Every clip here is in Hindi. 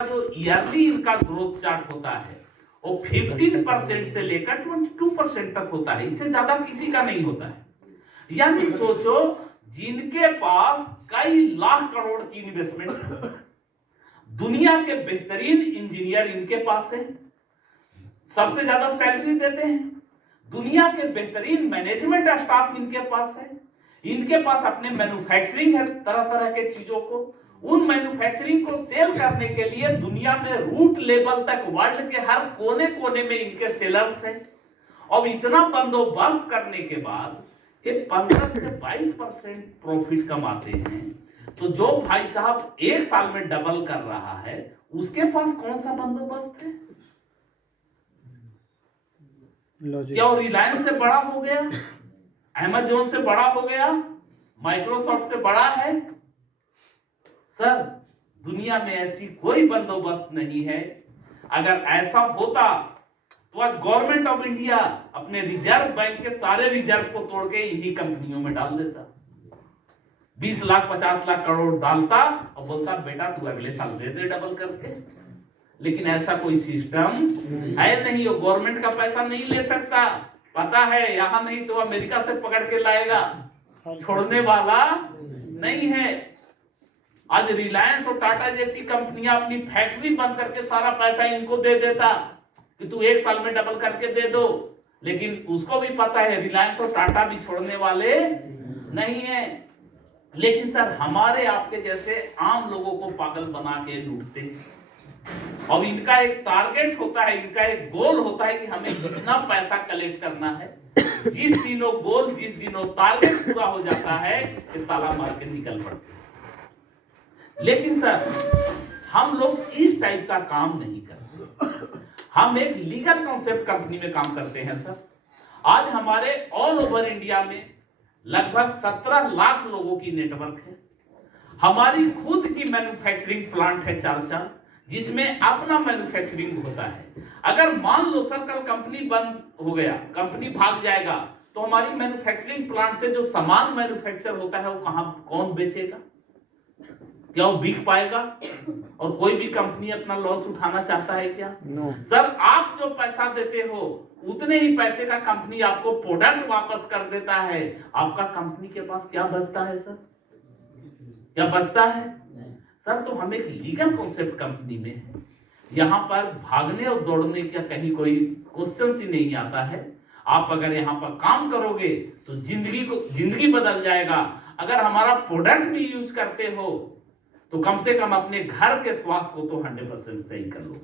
जो ईयरली इनका ग्रोथ चार्ट होता है वो 15% से लेकर 22% तक होता है, इससे ज्यादा किसी का नहीं होता है। यानी सोचो जिनके पास कई लाख करोड़ की इन्वेस्टमेंट, दुनिया के बेहतरीन इंजीनियर इनके पास है, सबसे ज्यादा सैलरी देते हैं, दुनिया के बेहतरीन मैनेजमेंट स्टाफ इनके पास है, इनके पास अपने मैन्युफैक्चरिंग है तरह तरह के चीजों को, उन मैन्युफैक्चरिंग को सेल करने के लिए दुनिया में रूट लेवल तक वर्ल्ड के हर कोने कोने में इनके सेलर्स हैं। और इतना बंदोबस्त करने के बाद ये 15 से 22% प्रॉफिट कमाते हैं। तो जो भाई साहब एक साल में डबल कर रहा है उसके पास कौन सा बंदोबस्त है? क्या वो रिलायंस से बड़ा हो गया, अमेज़न से बड़ा हो गया, माइक्रोसॉफ्ट से बड़ा है? सर दुनिया में ऐसी कोई बंदोबस्त नहीं है। अगर ऐसा होता तो आज गवर्नमेंट ऑफ इंडिया अपने रिजर्व बैंक के सारे रिजर्व को तोड़ के इन्हीं कंपनियों में डाल देता, 20 लाख 50 लाख करोड़ डालता और बोलता बेटा तू अगले साल दे दे डबल करके। लेकिन ऐसा कोई सिस्टम है नहीं, वो गवर्नमेंट का पैसा नहीं ले सकता, पता है यहां नहीं तो अमेरिका से पकड़ के लाएगा, छोड़ने वाला नहीं है। आज रिलायंस और टाटा जैसी कंपनियां अपनी फैक्ट्री बंद करके सारा पैसा इनको दे देता कि तू एक साल में डबल करके दे दो, लेकिन उसको भी पता है रिलायंस और टाटा भी छोड़ने वाले नहीं है। लेकिन सर हमारे आपके जैसे आम लोगों को पागल बना के लूटते हैं। और इनका एक टारगेट होता है, इनका एक गोल होता है कि हमें कितना पैसा कलेक्ट करना है। जिस दिनों गोल, जिस दिनों टारगेट पूरा हो जाता है कि ताला मार के निकल पड़ते। लेकिन सर हम लोग इस टाइप का काम नहीं करते, हम एक लीगल कॉन्सेप्ट कंपनी में काम करते हैं सर। आज हमारे ऑल ओवर इंडिया में लगभग 17 लाख लोगों की नेटवर्क है। हमारी खुद की मैन्युफैक्चरिंग प्लांट है 4 जिसमें अपना मैन्युफैक्चरिंग होता है। अगर मान लो सर कल कंपनी बंद हो गया, कंपनी भाग जाएगा, तो हमारी मैन्युफैक्चरिंग प्लांट से जो सामान मैन्युफैक्चर होता है वो कौन बेचेगा? क्या वो बिक पाएगा? और कोई भी कंपनी अपना लॉस उठाना चाहता है क्या? सर आप जो पैसा देते हो उतने ही पैसे का कंपनी आपको प्रोडक्ट वापस कर देता है। आपका कंपनी के पास क्या बचता है सर? क्या बचता है सर? तो हम एक लीगल कॉन्सेप्ट कंपनी में है, यहाँ पर भागने और दौड़ने का कहीं कोई क्वेश्चन ही नहीं आता है। आप अगर यहाँ पर काम करोगे तो जिंदगी बदल जाएगा। अगर हमारा प्रोडक्ट भी यूज करते हो तो कम से कम अपने घर के स्वास्थ्य को तो 100% सही कर लो।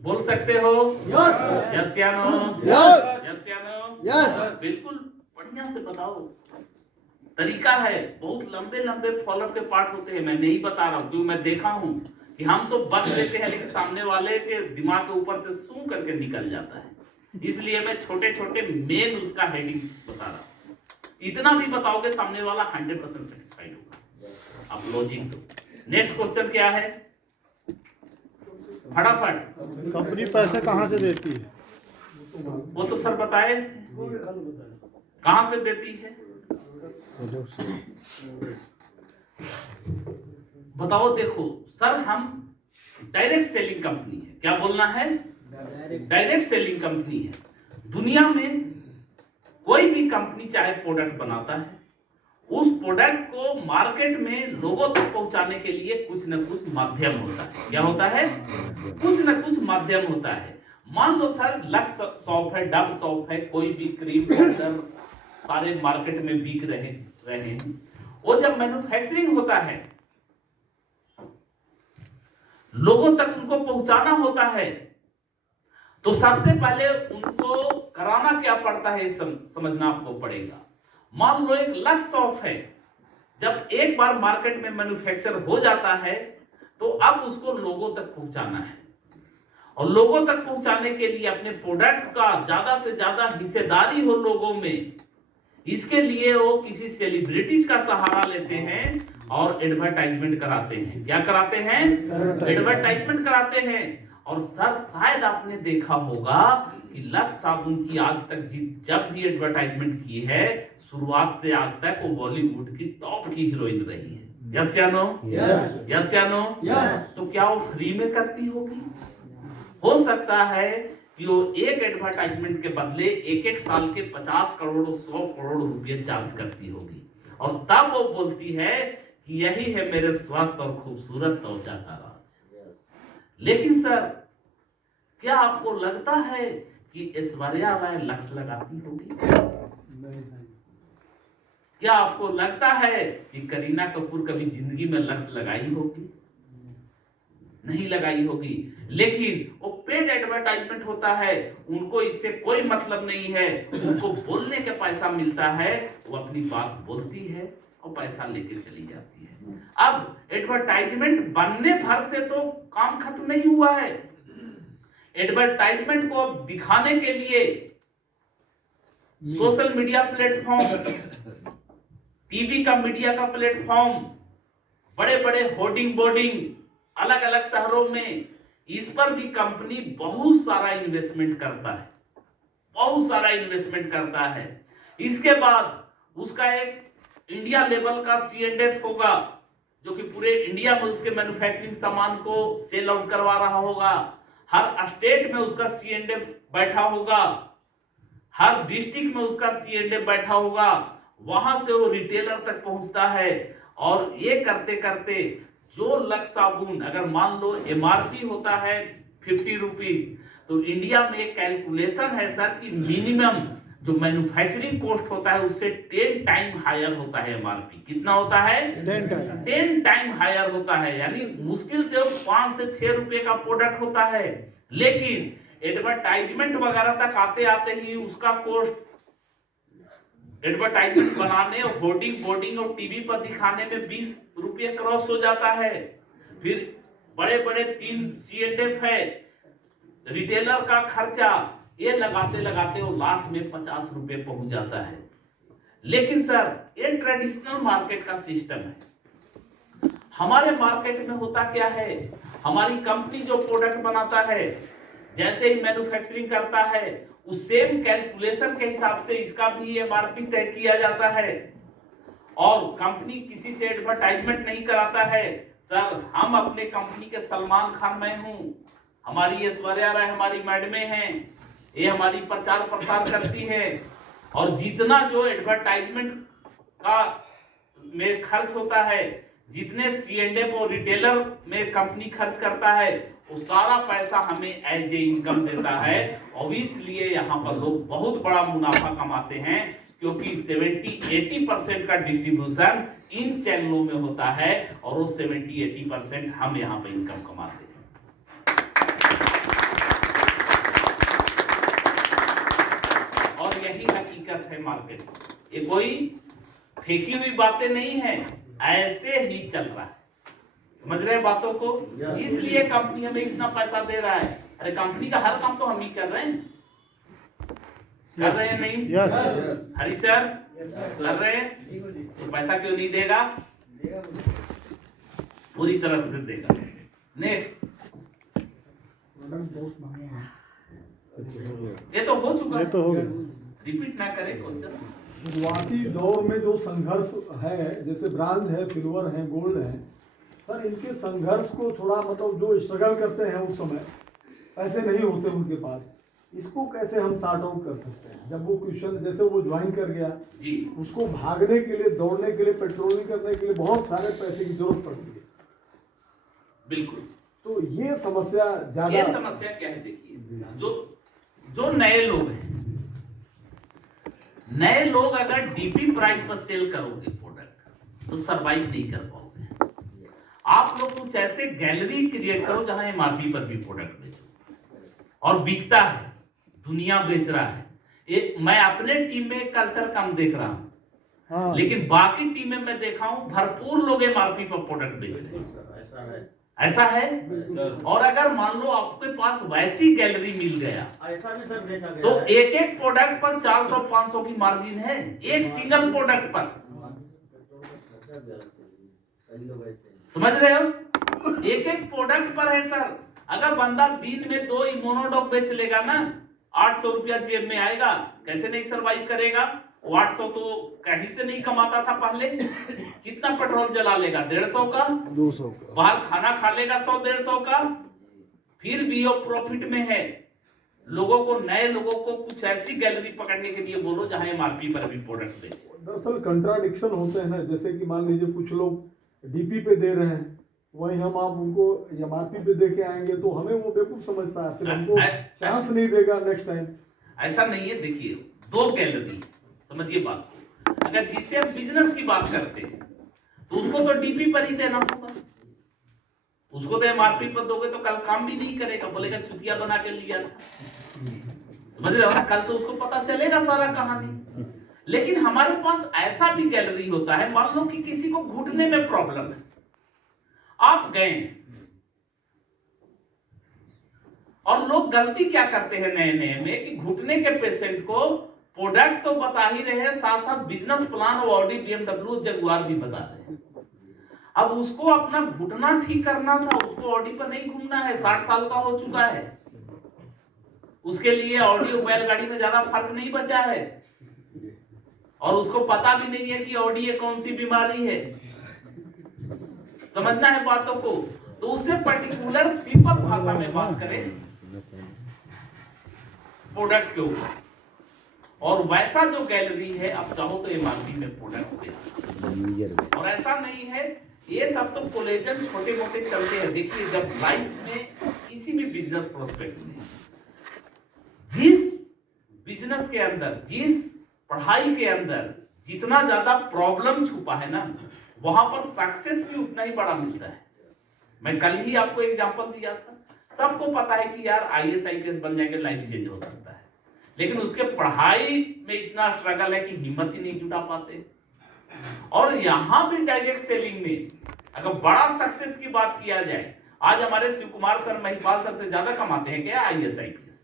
बोल सकते हो यस या नो? यस या नो? यस। बिल्कुल बढ़िया से बताओ। तरीका है, बहुत लंबे लंबे फॉलोअप के पार्ट होते हैं। मैं नहीं बता रहा हूं क्योंकि मैं देखा हूं कि हम तो बच लेते हैं लेकिन सामने वाले के दिमाग के ऊपर से सूं करके निकल जाता है। इसलिए मैं छोटे छोटे मेन उसका हेडिंग बता रहा हूं। इतना भी बताओगे सामने वाला 100% सेटिस्फाइड होगा। अब लॉजिक दो। नेक्स्ट क्वेश्चन क्या है? फटाफट। कंपनी पैसे कहाँ से देती है? वो तो सर बताए कहां से देती है। बताओ। देखो सर हम डायरेक्ट सेलिंग कंपनी है। क्या बोलना है? डायरेक्ट सेलिंग कंपनी है। दुनिया में कोई भी कंपनी चाहे प्रोडक्ट बनाता है, उस प्रोडक्ट को मार्केट में लोगों तक पहुंचाने के लिए कुछ न कुछ माध्यम होता है। क्या होता है? कुछ न कुछ माध्यम होता है। मान लो सर लक्स सॉप है, डब सॉप है, कोई भी क्रीम पाउडर सारे मार्केट में बिक रहे हैं। वो जब मैन्युफैक्चरिंग होता है, लोगों तक उनको पहुंचाना होता है, तो सबसे पहले उनको कराना क्या पड़ता है समझना आपको पड़ेगा। मान लो एक लक्स सॉप है, जब एक बार मार्केट में मैन्युफैक्चर हो जाता है तो अब उसको लोगों तक पहुंचाना है। और लोगों तक पहुंचाने के लिए अपने प्रोडक्ट का ज्यादा से ज्यादा हिस्सेदारी हो लोगों में, इसके लिए वो किसी सेलिब्रिटीज का सहारा लेते हैं और एडवर्टाइजमेंट कराते हैं। क्या कराते हैं? एडवर्टाइजमेंट कराते हैं। और सर शायद आपने देखा होगा कि लक्स साबुन की आज तक जब भी एडवर्टाइजमेंट की है शुरुआत से आज तक वो बॉलीवुड की टॉप की हीरोइन रही है। यस या नो? यस या नो? तो क्या वो फ्री में करती होगी? हो सकता है कि वो एक एडवर्टाइजमेंट के बदले एक एक साल के 50 करोड़ 100 करोड़ रुपए चार्ज करती होगी, और तब वो बोलती है कि यही है मेरे स्वस्थ और खूबसूरत त्वचा का राज। लेकिन सर, क्या आपको लगता है कि ऐश्वर्या राय लक्ष्य लगाती होगी? क्या आपको लगता है कि करीना कपूर कभी जिंदगी में लक्ष्य लगाई होगी? नहीं लगाई होगी। लेकिन वो पेड एडवर्टाइजमेंट होता है, उनको इससे कोई मतलब नहीं है, उनको बोलने का पैसा मिलता है, वो अपनी बात बोलती है और पैसा लेके चली जाती है। अब एडवर्टाइजमेंट बनने भर से तो काम खत्म नहीं हुआ है। एडवर्टाइजमेंट को अब दिखाने के लिए सोशल मीडिया प्लेटफॉर्म, टीवी का मीडिया का प्लेटफॉर्म, बड़े बड़े होर्डिंग बोर्डिंग अलग अलग शहरों में, इस पर भी कंपनी बहुत सारा इन्वेस्टमेंट करता है, बहुत सारा इन्वेस्टमेंट करता है। इसके बाद उसका एक इंडिया लेवल का C&F होगा, जो कि पूरे इंडिया में उसके मैन्युफैक्चरिंग सामान को सेल आउट करवा रहा होगा। हर स्टेट में उसका C&F बैठा होगा, हर डिस्ट्रिक्ट में उसका C&F बैठा होगा, वहां से वो रिटेलर तक पहुंचता है। और ये करते करते जो लक्स साबुन, अगर मान लो MRP होता है 50 रुपीज, तो इंडिया में एक कैलकुलेशन है सर कि मिनिमम जो मैन्युफैक्चरिंग कॉस्ट होता है उससे 10 टाइम हायर होता है MRP। कितना होता है? 10 टाइम हायर होता है, यानी मुश्किल से 5 से 6 रुपए का प्रोडक्ट होता है। लेकिन एडवर्टाइजमेंट वगैरह तक आते आते ही उसका कॉस्ट, एडवर्टाइजमेंट बनाने और होर्डिंग और टीवी पर दिखाने में 20 रुपये क्रॉस हो जाता है। फिर बड़े बड़े 3 C&F है, रिटेलर का खर्चा, ये लगाते लगाते वो लास्ट में 50 रुपये पहुंच जाता है। लेकिन सर, ये ट्रेडिशनल मार्केट का सिस्टम है। हमारे मार्केट में होता क्या है, हमारी कंपनी जो प्रोडक्ट बनाता है, जैसे ही मैन्युफैक्चरिंग करता है, उस सेम कैलकुलेशन के हिसाब से इसका भी MRP तय किया जाता है, और कंपनी किसी से एडवर्टाइजमेंट नहीं कराता है। सर, हम अपने कंपनी के सलमान खान मैं हूं, हमारी ऐश्वर्या राय हमारी मैडमें हैं, ये हमारी प्रचार प्रसार करती है, और जितना जो एडवर्टाइजमेंट का में खर्च होता है, जितने C&F और रिटेलर में कंपनी खर्च करता है, वो सारा पैसा हमें एज ए इनकम देता है। और इसलिए यहाँ पर लोग बहुत बड़ा मुनाफा कमाते हैं, क्योंकि 70-80% का डिस्ट्रीब्यूशन इन चैनलों में होता है, और वो 70-80% हम यहाँ पे इनकम कमाते हैं। और यही हकीकत है मार्केट, ये कोई फेंकी हुई बातें नहीं है, ऐसे ही चल रहा है। समझ रहे हैं बातों को? इसलिए कंपनी हमें इतना पैसा दे रहा है। अरे कंपनी का हर काम तो हम ही कर रहे हैं, कर रहे हैं नहीं? हरी सर कर रहे हैं, तो पैसा क्यों नहीं देगा? पूरी तरह से देगा। नेक्स्ट, ये तो हो चुका, रिपीट ना करें क्वेश्चन। शुरुआती दौर में जो संघर्ष है, जैसे ब्रांज है, सिल्वर है, गोल्ड है, सर इनके संघर्ष को थोड़ा मतलब जो स्ट्रगल करते हैं उस समय पैसे नहीं होते उनके पास, इसको कैसे हम सॉर्ट आउट कर सकते हैं? जब वो क्वेश्चन जैसे वो ज्वाइन कर गया जी, उसको भागने के लिए, दौड़ने के लिए, पेट्रोलिंग करने के लिए बहुत सारे पैसे की जरूरत पड़ती है। बिल्कुल। तो ये समस्या ज्यादा, ये समस्या क्या है? देखिए, जो नए लोग हैं, नए लोग अगर डीपी प्राइस पर सेल करोगे प्रोडक्ट तो सरवाइव नहीं कर पाओगे। आप लोग कुछ ऐसे गैलरी क्रिएट करो जहां MRP पर भी प्रोडक्ट बेचो और बिकता है, दुनिया बेच रहा है। मैं अपने टीम में कल्चर कम देख रहा हूं, हाँ। लेकिन बाकी टीमें में देखा हूं भरपूर लोग MRP पर प्रोडक्ट बेच रहे हैं। ऐसा है। और अगर मान लो आपके पास वैसी गैलरी मिल गया, ऐसा भी सर देखा गया तो एक एक प्रोडक्ट पर 400-500 की मार्जिन है, एक सिंगल प्रोडक्ट पर। समझ रहे हो? एक एक प्रोडक्ट पर है सर। अगर बंदा दिन में 2 इम्यूनोडॉक बेच लेगा ना, 800 रुपया जेब में आएगा, कैसे नहीं सरवाइव करेगा? 800 तो कहीं से नहीं कमाता था पहले। कितना पेट्रोल जला लेगा? 150 का, 200 का। बाहर खाना खा लेगा 100-150 का, फिर भी वो प्रॉफिट में है। लोगों को, नए लोगों को कुछ ऐसी गैलरी पकड़ने के लिए बोलो जहां एमआरपी पर भी प्रोडक्ट बेचे। दरअसल कंट्राडिक्शन होते हैं ना, जैसे कि मान लीजिए कुछ लोग डीपी पे दे रहे हैं, वहीं हम आप उनको एमआरपी पे दे के आएंगे तो हमें वो बेवकूफ समझता है, फिर हमको चांस नहीं देगा नेक्स्ट टाइम। ऐसा नहीं है। देखिए, 2 गैलरी, समझिए बात को। अगर जिससे आप बिजनेस की बात करते हैं तो उसको तो डीपी पर ही देना होगा। उसको तो एमआरपी पर दोगे तो कल काम भी नहीं करेगा, बोलेगा चुतिया बना के लिया। समझ रहे हो ना? कल तो उसको पता चलेगा सारा कहानी। लेकिन हमारे पास ऐसा भी गैलरी होता है, मान लो कि किसी को घुटने में प्रॉब्लम है, आप गए, और लोग गलती क्या करते हैं नए नए में कि घुटने के पेशेंट को प्रोडक्ट तो बता ही रहे हैं, साथ साथ बिजनेस प्लान और ऑडी, बीएमडब्ल्यू, जगुआर भी बताते हैं। अब उसको अपना घुटना ठीक करना था, उसको ऑडी पर नहीं घूमना है, 60 साल का हो चुका है। उसके लिए ऑडी और बैलगाड़ी में ज्यादा फर्क नहीं बचा है, और उसको पता भी नहीं है कि ऑडी ये कौन सी बीमारी है। समझना है बातों को। तो उससे पर्टिकुलर सिंपल भाषा में बात करें प्रोडक्ट के ऊपर, और वैसा जो गैलरी है, आप चाहो तो एमआरपी में प्रोडक्ट दे सकते। और ऐसा नहीं है, ये सब तो कोलेजन छोटे मोटे चलते हैं। देखिए, जब लाइफ में किसी भी बिजनेस प्रोस्पेक्ट में, जिस बिजनेस के अंदर, जिस पढ़ाई के अंदर जितना ज्यादा प्रॉब्लम छुपा है ना, वहां पर सक्सेस भी उतना ही बड़ा मिलता है। मैं कल ही आपको एग्जांपल दिया था। सबको पता है कि यार आईएएस आईपीएस बन जाएंगे, लाइफ चेंज हो सकता है, लेकिन उसके पढ़ाई में इतना स्ट्रगल है कि हिम्मत ही नहीं जुटा पाते। और यहां भी डायरेक्ट सेलिंग में अगर बड़ा सक्सेस की बात किया जाए, आज हमारे शिव कुमार सर, महिपाल सर से ज्यादा कमाते हैं क्या आईएएस आईपीएस?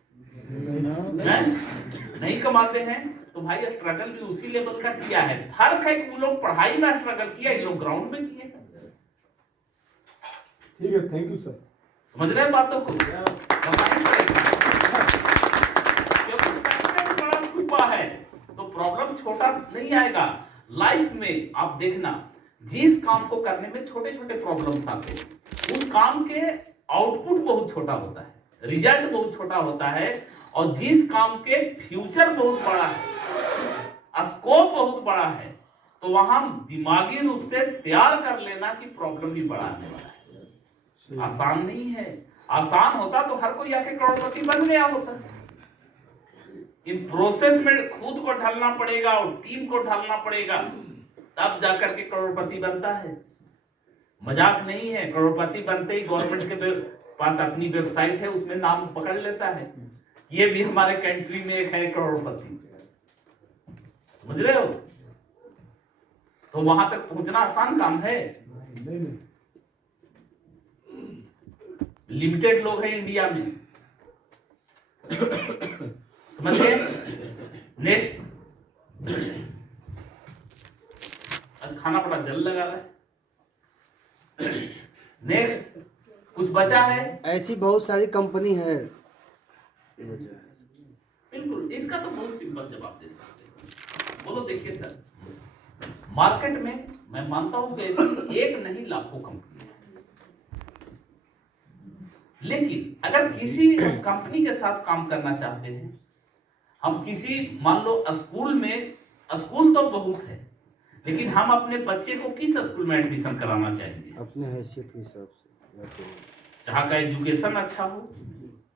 नहीं कमाते हैं। तो भाई स्ट्रगल भी उसी लेवल का किया है। फर्क है कि वो लोग पढ़ाई में स्ट्रगल किया, ये लोग ग्राउंड में किए। ठीक है, थैंक यू सर। समझ रहे हैं बातों को? क्योंकि सक्सेस बड़ा छुपा है तो प्रॉब्लम छोटा नहीं आएगा। लाइफ में आप देखना, जिस काम को करने में छोटे छोटे प्रॉब्लम्स आते हैं, उस काम के आउटपुट बहुत छोटा होता है, रिजल्ट बहुत छोटा होता है। और जिस काम के फ्यूचर बहुत बड़ा है, स्कोप बहुत बड़ा है, तो वहां दिमागी रूप से तैयार कर लेना कि प्रॉब्लम भी बड़ा आने वाला है। आसान नहीं है। आसान होता तो हर कोई आके करोड़पति बन गया होता। इन प्रोसेस में खुद को ढलना पड़ेगा और टीम को ढलना पड़ेगा, तब जाकर के करोड़पति बनता है। मजाक नहीं है। करोड़पति बनते ही गवर्नमेंट के पास अपनी वेबसाइट है, उसमें नाम पकड़ लेता है। ये भी हमारे कंट्री में एक है करोड़पति। समझ रहे हो? तो वहां तक पहुंचना आसान काम है? नहीं। लिमिटेड लोग हैं इंडिया में। समझ गए? नेक्स्ट। आज खाना बड़ा जल लगा रहा है। नेक्स्ट, कुछ बचा है? ऐसी बहुत सारी कंपनी है। बिल्कुल, इसका तो बहुत सिंपल जवाब दे सकते हैं। बोलो, देखिए सर, मार्केट में मैं मानता हूं कि ऐसी एक नहीं लाखों कंपनी है, लेकिन अगर किसी कंपनी के साथ काम करना चाहते हैं, हम किसी, मान लो स्कूल में, स्कूल तो बहुत है, लेकिन हम अपने बच्चे को किस स्कूल में एडमिशन कराना चाहेंगे? अपने हैसियत के हिसाब से, जहाँ का एजुकेशन अच्छा हो,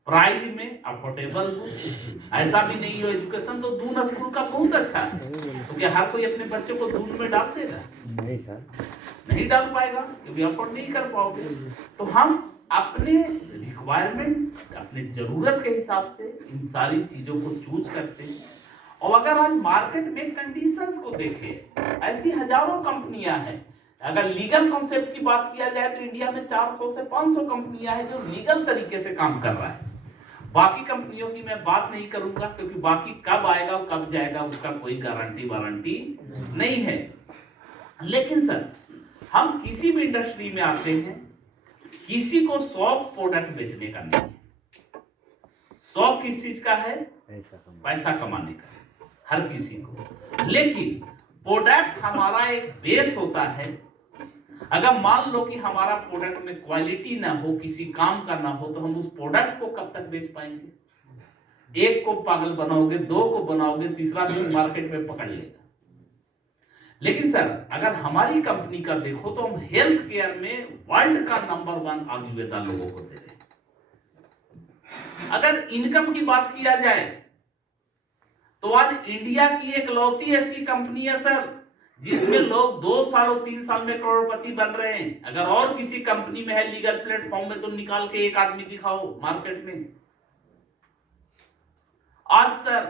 प्राइस में अफोर्डेबल हो। ऐसा भी नहीं हो एजुकेशन तो दून स्कूल का बहुत अच्छा है, तो क्या हर कोई अपने बच्चे को दून में डाल देगा? नहीं सर, नहीं डाल पाएगा, क्योंकि अफोर्ड नहीं कर पाओगे। तो हम अपने रिक्वायरमेंट, अपने जरूरत के हिसाब से इन सारी चीजों को चूज करते हैं। और अगर आज मार्केट में कंडीशंस को देखें, ऐसी हजारों कंपनियां हैं। अगर लीगल कॉन्सेप्ट की बात किया जाए तो इंडिया में 400 से 500 कंपनियां हैं जो लीगल तरीके से काम कर रहा है। बाकी कंपनियों की मैं बात नहीं करूंगा, क्योंकि बाकी कब आएगा और कब जाएगा उसका कोई गारंटी वारंटी नहीं है। लेकिन सर, हम किसी भी इंडस्ट्री में आते हैं, किसी को 100 प्रोडक्ट बेचने का नहीं है। 100 किस चीज का है? पैसा कमाने का। हर किसी को। लेकिन प्रोडक्ट हमारा एक बेस होता है। अगर मान लो कि हमारा प्रोडक्ट में क्वालिटी ना हो, किसी काम का ना हो, तो हम उस प्रोडक्ट को कब तक बेच पाएंगे? एक को पागल बनाओगे, दो को बनाओगे, तीसरा भी मार्केट में पकड़ लेगा। लेकिन सर अगर हमारी कंपनी का देखो तो हम हेल्थ केयर में वर्ल्ड का नंबर 1 आयुर्वेदा लोगों को दे रहे हैं। अगर इनकम की बात किया जाए तो आज इंडिया की एकलौती ऐसी कंपनी है सर जिसमें लोग 2 साल और 3 साल में करोड़पति बन रहे हैं। अगर और किसी कंपनी में है लीगल प्लेटफॉर्म में, तो निकाल के एक आदमी दिखाओ मार्केट में। आज सर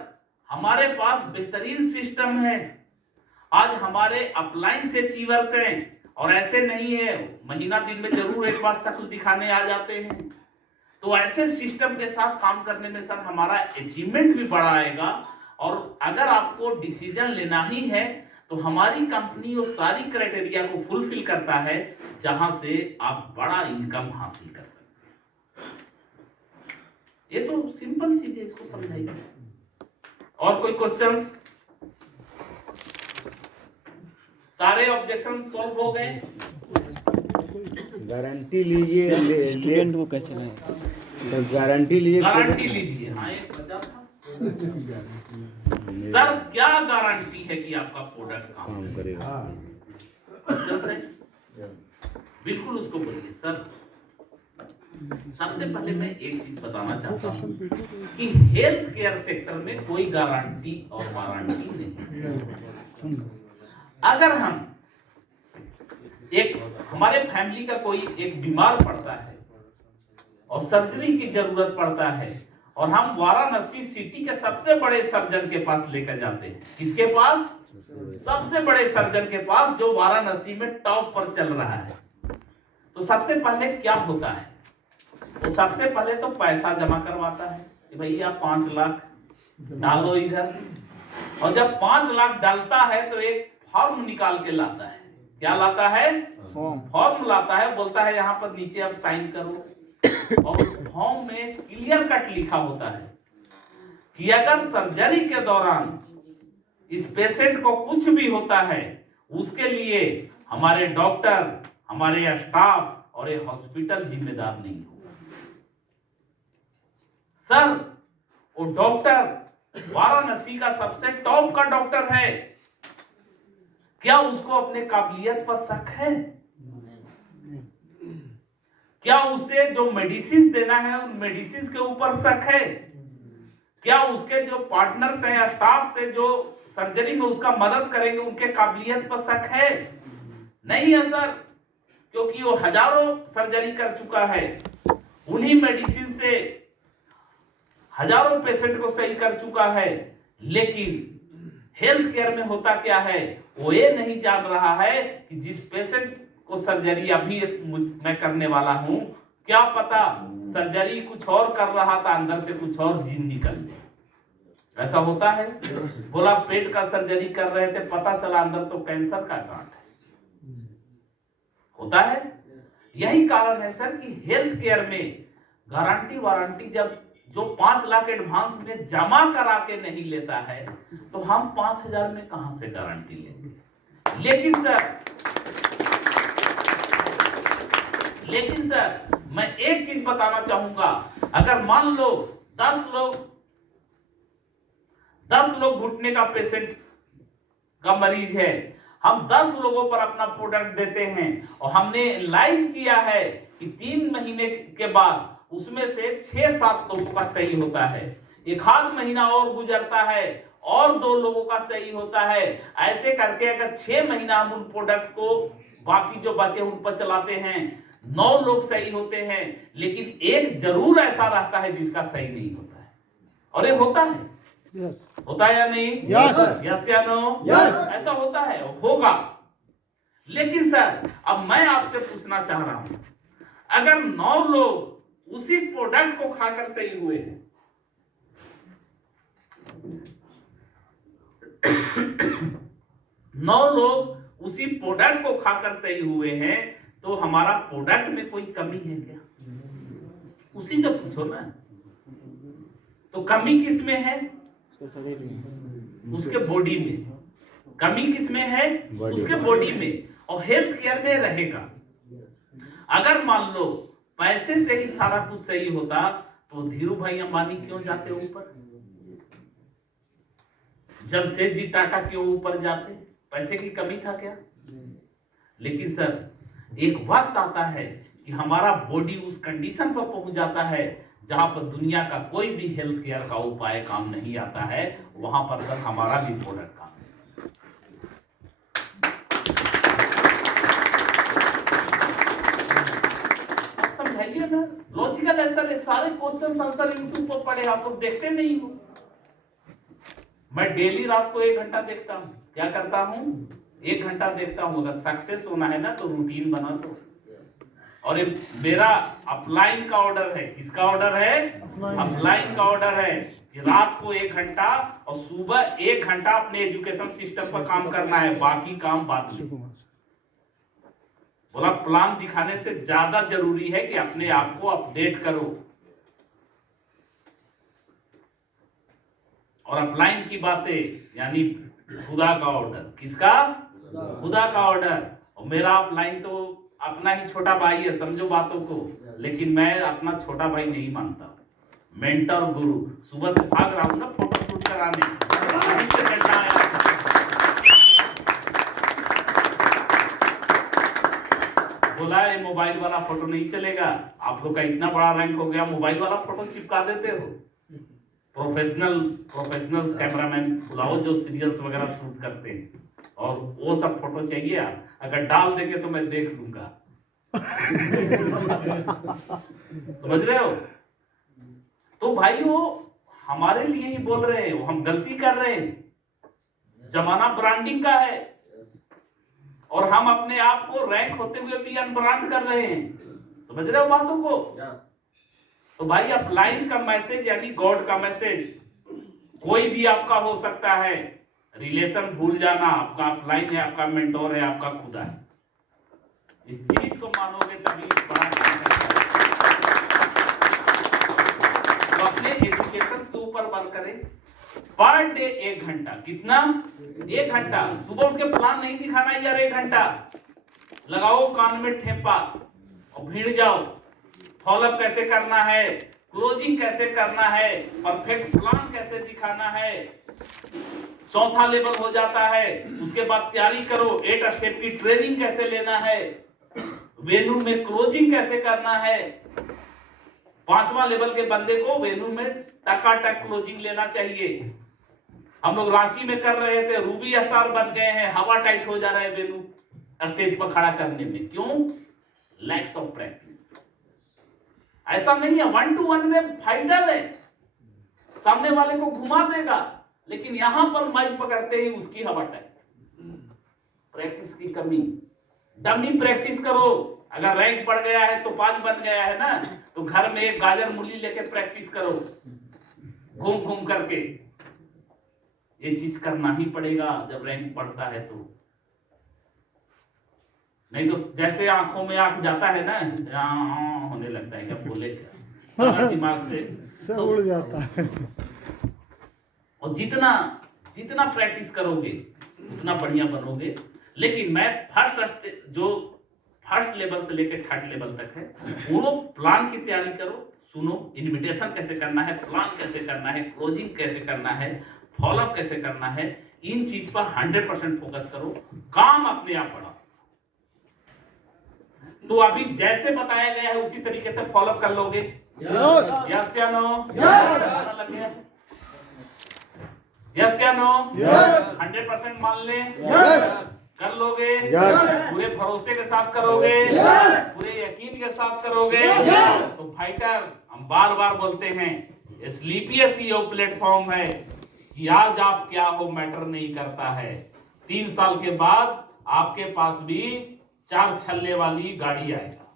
हमारे पास बेहतरीन सिस्टम है। आज हमारे अप्लायंस अचीवर्स हैं, और ऐसे नहीं है महीना दिन में जरूर एक बार शक्ल दिखाने आ जाते हैं। तो ऐसे सिस्टम के साथ काम करने में सर हमारा अचीवमेंट भी बड़ा आएगा। और अगर आपको डिसीजन लेना ही है तो हमारी कंपनी वो सारी क्राइटेरिया को फुलफिल करता है जहां से आप बड़ा इनकम हासिल कर सकते हैं। ये तो सिंपल चीज है, इसको समझाइए। और कोई क्वेश्चंस? सारे ऑब्जेक्शन सॉल्व हो गए? गारंटी लीजिए, स्टूडेंट को कैसे लाएं? तो गारंटी लीजिए। गारंटी लीजिए। हाँ एक बचा था सर, क्या गारंटी है कि आपका प्रोडक्ट काम करेगा? क्वेश्चन है, बिल्कुल उसको बोलिए सर। सबसे पहले मैं एक चीज बताना चाहता हूँ कि हेल्थ केयर सेक्टर में कोई गारंटी और वारंटी नहीं। अगर हम हमारे फैमिली का कोई एक बीमार पड़ता है और सर्जरी की जरूरत पड़ता है, और हम वाराणसी सिटी के सबसे बड़े सर्जन के पास लेकर जाते हैं। किसके पास? सबसे बड़े सर्जन के पास, जो वाराणसी में टॉप पर चल रहा है। तो सबसे पहले क्या होता है? तो सबसे पहले तो पैसा जमा करवाता है कि भैया 5 लाख डालो इधर। और जब 5 लाख डालता है तो एक फॉर्म निकाल के लाता है। क्या लाता है? फॉर्म लाता है। बोलता है यहाँ पर नीचे आप साइन करो। और फॉर्म में क्लियर कट लिखा होता है कि अगर सर्जरी के दौरान इस पेशेंट को कुछ भी होता है, उसके लिए हमारे डॉक्टर, हमारे स्टाफ और ये हॉस्पिटल जिम्मेदार नहीं होगा। सर वो डॉक्टर वाराणसी का सबसे टॉप का डॉक्टर है, क्या उसको अपने काबिलियत पर शक है? क्या उसे जो मेडिसिन देना है उन मेडिसिन के ऊपर शक है? क्या उसके जो पार्टनर्स हैं, स्टाफ से जो सर्जरी में उसका मदद करेंगे, उनके काबिलियत पर शक है? नहीं है सर, क्योंकि वो हजारों सर्जरी कर चुका है। उन्हीं मेडिसिन से हजारों पेशेंट को सही कर चुका है। लेकिन हेल्थ केयर में होता क्या है, वो ये नहीं जान रहा है कि जिस पेशेंट को सर्जरी अभी मैं करने वाला हूं, क्या पता सर्जरी कुछ और कर रहा था, अंदर से कुछ और जीन निकल गया। ऐसा होता है। बोला पेट का सर्जरी कर रहे थे, पता चला अंदर तो कैंसर का गांठ है। होता है। यही कारण है सर कि हेल्थ केयर में गारंटी वारंटी जब जो 5 लाख एडवांस में जमा करा के नहीं लेता है, तो हम 5,000 में कहां से गारंटी लेंगे? लेकिन सर मैं एक चीज बताना चाहूंगा। अगर मान लो 10 लोग घुटने का पेशेंट का मरीज है, हम 10 लोगों पर अपना प्रोडक्ट देते हैं, और हमने एनालाइज किया है कि 3 महीने के बाद उसमें से 6-7 लोगों का सही होता है। 1 महीना और गुजरता है और 2 लोगों का सही होता है। ऐसे करके अगर 6 महीना हम उन प्रोडक्ट को बाकी जो बचे उन पर चलाते हैं, 9 लोग सही होते हैं। लेकिन एक जरूर ऐसा रहता है जिसका सही नहीं होता है। और ये होता है। होता है या नहीं? यस या नो? ऐसा होता है, होगा। लेकिन सर अब मैं आपसे पूछना चाह रहा हूं, अगर 9 लोग उसी प्रोडक्ट को खाकर सही हुए हैं, 9 लोग उसी प्रोडक्ट को खाकर सही हुए हैं, तो हमारा प्रोडक्ट में कोई कमी है क्या? उसी से पूछो ना। तो कमी किस में है? उसके बॉडी में, कमी किसमें है, उसके बॉडी में, और हेल्थ केयर में रहेगा। अगर मान लो पैसे से ही सारा कुछ सही होता तो धीरू भाई अंबानी क्यों जाते ऊपर, जमशेद जी टाटा क्यों ऊपर जाते, पैसे की कमी था क्या? लेकिन सर एक वक्त आता है कि हमारा बॉडी उस कंडीशन पर पहुंच जाता है जहां पर दुनिया का कोई भी हेल्थ केयर का उपाय काम नहीं आता है, वहां पर सर हमारा भी प्रोडक्ट काम है। आप समझाइए ना, लॉजिकल है सर, ये सारे क्वेश्चन आंसर यूट्यूब पर पड़े, आप लोग देखते नहीं हो। मैं डेली रात को 1 घंटा देखता हूं, क्या करता हूं, 1 घंटा देखता हूं। अगर सक्सेस होना है ना तो रूटीन बना दो। और ये मेरा अपलाइन का ऑर्डर है, किसका ऑर्डर है, अपलाइन का ऑर्डर है कि रात को 1 घंटा और सुबह 1 घंटा अपने एजुकेशन सिस्टम पर काम करना है, बाकी काम बाद में। बोला प्लान दिखाने से ज्यादा जरूरी है कि अपने आप को अपडेट करो। और अपलाइन की बातें यानी खुदा का ऑर्डर, किसका, खुदा का ऑर्डर। और मेरा अपलाइन तो अपना ही छोटा भाई है, समझो बातों को, लेकिन मैं अपना छोटा भाई नहीं मानता। मेंटर गुरु, सुबह से भाग रहा हूं ना फोटो शूट कराने, से डरना आया। बोला ये मोबाइल वाला फोटो नहीं चलेगा, आप लोग का इतना बड़ा रैंक हो गया, मोबाइल वाला फोटो चिपका देते हो। प्रोफेशनल कैमरामैन बुलाओ जो सीरियल्स वगैरह शूट करते हैं, और वो सब फोटो चाहिए यार, अगर डाल देंगे तो मैं देख लूंगा। समझ रहे हो? तो भाई वो हमारे लिए ही बोल रहे हैं, वो हम गलती कर रहे हैं। जमाना ब्रांडिंग का है और हम अपने आप को रैंक होते हुए भी अनब्रांड कर रहे हैं। समझ रहे हो बातों को? तो भाई अपलाइन का मैसेज यानी गॉड का मैसेज कोई भी आपका हो सकता है। रिलेशन भूल जाना, आपका अपलाइन है, आपका मेंटोर है, आपका खुदा है। इस चीज को मानोगे तभी बड़ा काम है। तो अपने एजुकेशन के ऊपर वर्क करें। पर डे 1 घंटा, कितना, 1 घंटा। सुबह उठ के प्लान नहीं दिखाना यार, 1 घंटा लगाओ कान में ठेपा और भीड़ जाओ। फॉलोअप कैसे करना है, क्लोजिंग कैसे करना है, परफेक्ट प्लान कैसे दिखाना है। चौथा लेवल हो जाता है, उसके बाद तैयारी करो 8 स्टेप की ट्रेनिंग कैसे लेना है, वेन्यू में क्लोजिंग कैसे करना है। 5वां लेवल के बंदे को वेन्यू में टकाटक क्लोजिंग लेना चाहिए। हम लोग रांची में कर रहे थे, रूबी स्टार बन गए हैं, हवा टाइट हो जा रहा है वेन्यू स्टेज पर खड़ा करने में। क्यों? Lakhs of practice. ऐसा नहीं है 1 to 1 में फाइटर है, सामने वाले को घुमा देगा, लेकिन यहां पर माइक पकड़ते ही उसकी हवा टाइट। प्रैक्टिस की कमी। डमी प्रैक्टिस करो। अगर रैंक बढ़ गया है तो 5 बन गया है ना, तो घर में एक गाजर मूली लेके प्रैक्टिस करो, घूम घूम करके। ये चीज करना ही पड़ेगा जब रैंक बढ़ता है तो। नहीं तो जैसे आंखों में आंख जाता है ना, होने लगता है, क्या बोले क्या दिमाग से उड़ जाता है। और जितना प्रैक्टिस करोगे उतना बढ़िया बनोगे। लेकिन मैं फर्स्ट लेवल से लेकर 3rd लेवल तक है, वो प्लान की तैयारी करो। सुनो, इन्विटेशन कैसे करना है, प्लान कैसे करना है, क्लोजिंग कैसे करना है, फॉलोअप कैसे करना है, इन चीज पर 100% फोकस करो। काम अपने आप बढ़ाओ। तो अभी जैसे बताया गया है उसी तरीके से फॉलोअप कर लोगे? यस या नो? यस या नो? 100% मान ले? कर लोगे? पूरे भरोसे के साथ करोगे? पूरे यकीन के साथ करोगे? तो फाइटर, हम बार बार बोलते हैं, स्लीपियस ही वो प्लेटफॉर्म है कि आज आप क्या हो मैटर नहीं करता है। 3 साल के बाद आपके पास भी 4 छल्ले वाली गाड़ी आएगा।